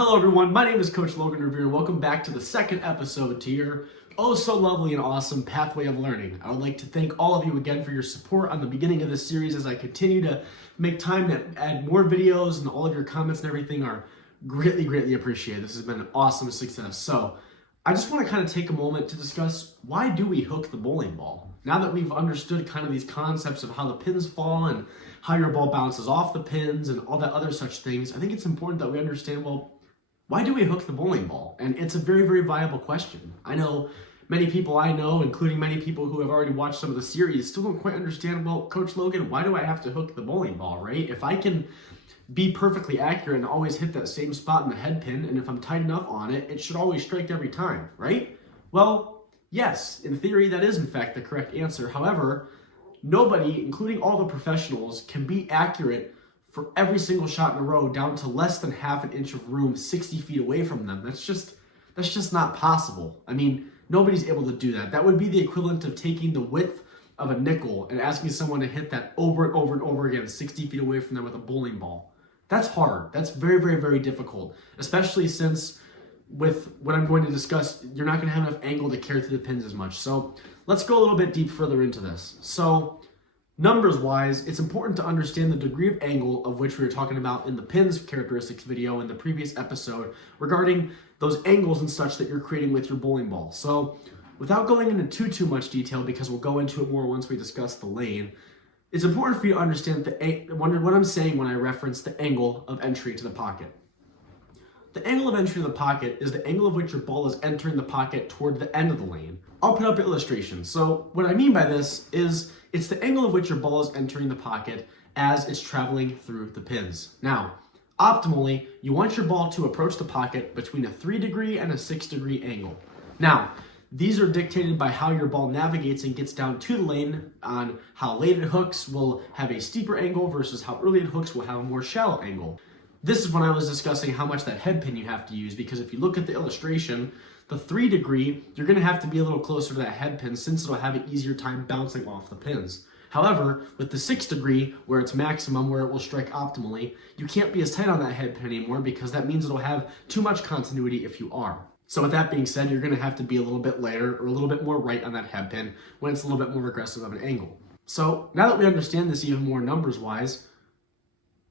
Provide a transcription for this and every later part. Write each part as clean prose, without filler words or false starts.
Hello everyone, my name is Coach Logan Revere and welcome back to the second episode to your oh so lovely and awesome pathway of learning. I would like to thank all of you again for your support on the beginning of this series as I continue to make time to add more videos, and all of your comments and everything are greatly appreciated. This has been an awesome success. So I just want to kind of take a moment to discuss, why do we hook the bowling ball? Now that we've understood kind of these concepts of how the pins fall and how your ball bounces off the pins and all that other such things, I think it's important that we understand, well, why do we hook the bowling ball? And it's a very viable question. I know many people I know, including many people who have already watched some of the series, still don't quite understand, well, Coach Logan, why do I have to hook the bowling ball, right? If I can be perfectly accurate and always hit that same spot in the head pin, and if I'm tight enough on it, it should always strike every time, right? Well, yes, in theory, that is in fact the correct answer. However, nobody, including all the professionals, can be accurate for every single shot in a row down to less than half an inch of room 60 feet away from them. That's just not possible. I mean, nobody's able to do that. That would be the equivalent of taking the width of a nickel and asking someone to hit that over and over again 60 feet away from them with a bowling ball. That's hard. That's very difficult, especially since with what I'm going to discuss, you're not going to have enough angle to carry through the pins as much. So let's go a little bit deep further into this. So numbers-wise, it's important to understand the degree of angle of which we were talking about in the pins characteristics video in the previous episode regarding those angles and such that you're creating with your bowling ball. So without going into too much detail, because we'll go into it more once we discuss the lane, it's important for you to understand what I'm saying when I reference the angle of entry to the pocket. The angle of entry to the pocket is the angle of which your ball is entering the pocket toward the end of the lane. I'll put up an illustration. So what I mean by this is it's the angle of which your ball is entering the pocket as it's traveling through the pins. Now, optimally, you want your ball to approach the pocket between a 3-degree and a 6-degree angle. Now, these are dictated by how your ball navigates and gets down to the lane. On how late it hooks will have a steeper angle versus how early it hooks will have a more shallow angle. This is when I was discussing how much that head pin you have to use, because if you look at the illustration, the 3-degree, you're going to have to be a little closer to that head pin since it'll have an easier time bouncing off the pins. However, with the 6-degree, where it's maximum, where it will strike optimally, you can't be as tight on that head pin anymore because that means it'll have too much continuity if you are. So with that being said, you're going to have to be a little bit later or a little bit more right on that head pin when it's a little bit more aggressive of an angle. So now that we understand this even more numbers-wise,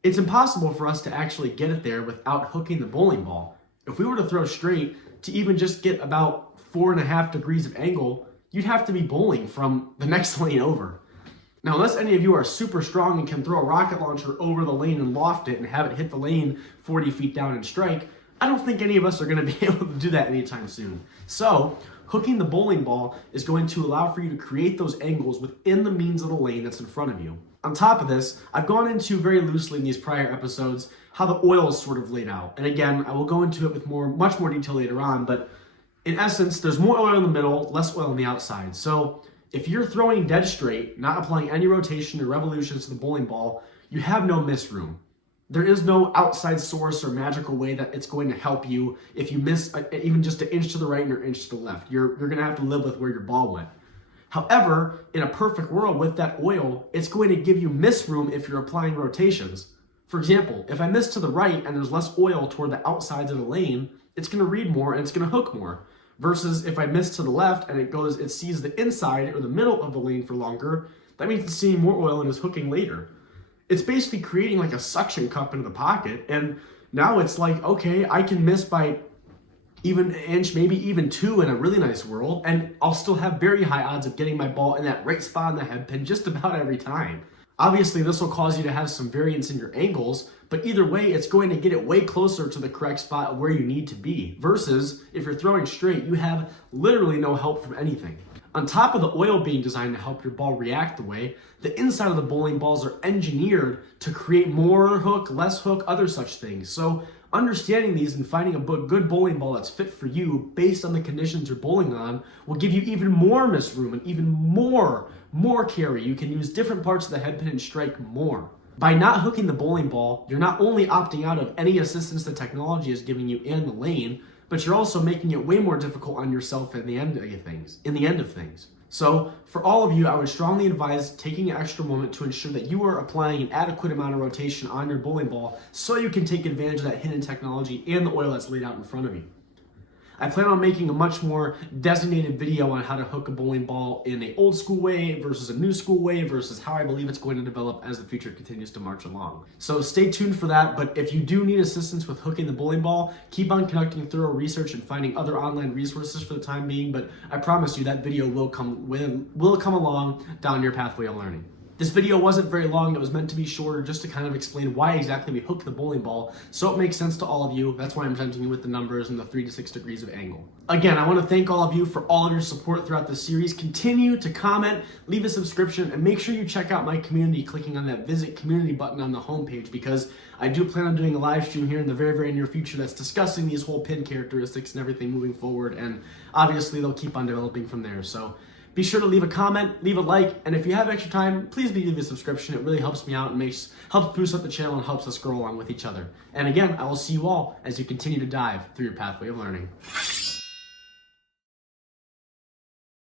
it's impossible for us to actually get it there without hooking the bowling ball. If we were to throw straight, to even just get about 4.5 degrees of angle, you'd have to be bowling from the next lane over. Now, unless any of you are super strong and can throw a rocket launcher over the lane and loft it and have it hit the lane 40 feet down and strike, I don't think any of us are going to be able to do that anytime soon. So, hooking the bowling ball is going to allow for you to create those angles within the means of the lane that's in front of you. On top of this, I've gone into very loosely in these prior episodes how the oil is sort of laid out. And again, I will go into it with much more detail later on, but in essence, there's more oil in the middle, less oil on the outside. So if you're throwing dead straight, not applying any rotation or revolutions to the bowling ball, you have no miss room. There is no outside source or magical way that it's going to help you if you miss even just an inch to the right or an inch to the left. You're going to have to live with where your ball went. However, in a perfect world with that oil, it's going to give you miss room if you're applying rotations. For example, if I miss to the right and there's less oil toward the outsides of the lane, it's going to read more and it's going to hook more. Versus if I miss to the left and it sees the inside or the middle of the lane for longer, that means it's seeing more oil and is hooking later. It's basically creating like a suction cup into the pocket, and now it's like, okay, I can miss by even an inch, maybe even 2 in a really nice world, and I'll still have very high odds of getting my ball in that right spot on the head pin just about every time. Obviously, this will cause you to have some variance in your angles, but either way, it's going to get it way closer to the correct spot where you need to be, versus if you're throwing straight, you have literally no help from anything. On top of the oil being designed to help your ball react the way, the inside of the bowling balls are engineered to create more hook, less hook, other such things. So understanding these and finding a good bowling ball that's fit for you based on the conditions you're bowling on will give you even more miss room and even more carry. You can use different parts of the head pin and strike more. By not hooking the bowling ball, you're not only opting out of any assistance that technology is giving you in the lane, but you're also making it way more difficult on yourself in the end of things. So for all of you, I would strongly advise taking an extra moment to ensure that you are applying an adequate amount of rotation on your bowling ball so you can take advantage of that hidden technology and the oil that's laid out in front of you. I plan on making a much more designated video on how to hook a bowling ball in an old school way versus a new school way versus how I believe it's going to develop as the future continues to march along. So stay tuned for that, but if you do need assistance with hooking the bowling ball, keep on conducting thorough research and finding other online resources for the time being, but I promise you that video will come along down your pathway of learning. This video wasn't very long. It was meant to be shorter just to kind of explain why exactly we hook the bowling ball so it makes sense to all of you. That's why I'm presenting you with the numbers and the 3 to 6 degrees of angle. Again, I want to thank all of you for all of your support throughout this series. Continue to comment, leave a subscription, and make sure you check out my community clicking on that visit community button on the homepage, because I do plan on doing a live stream here in the very, very near future that's discussing these whole pin characteristics and everything moving forward, and obviously they'll keep on developing from there. So be sure to leave a comment, leave a like, and if you have extra time, please leave a subscription. It really helps me out and helps boost up the channel and helps us grow along with each other. And again, I will see you all as you continue to dive through your pathway of learning.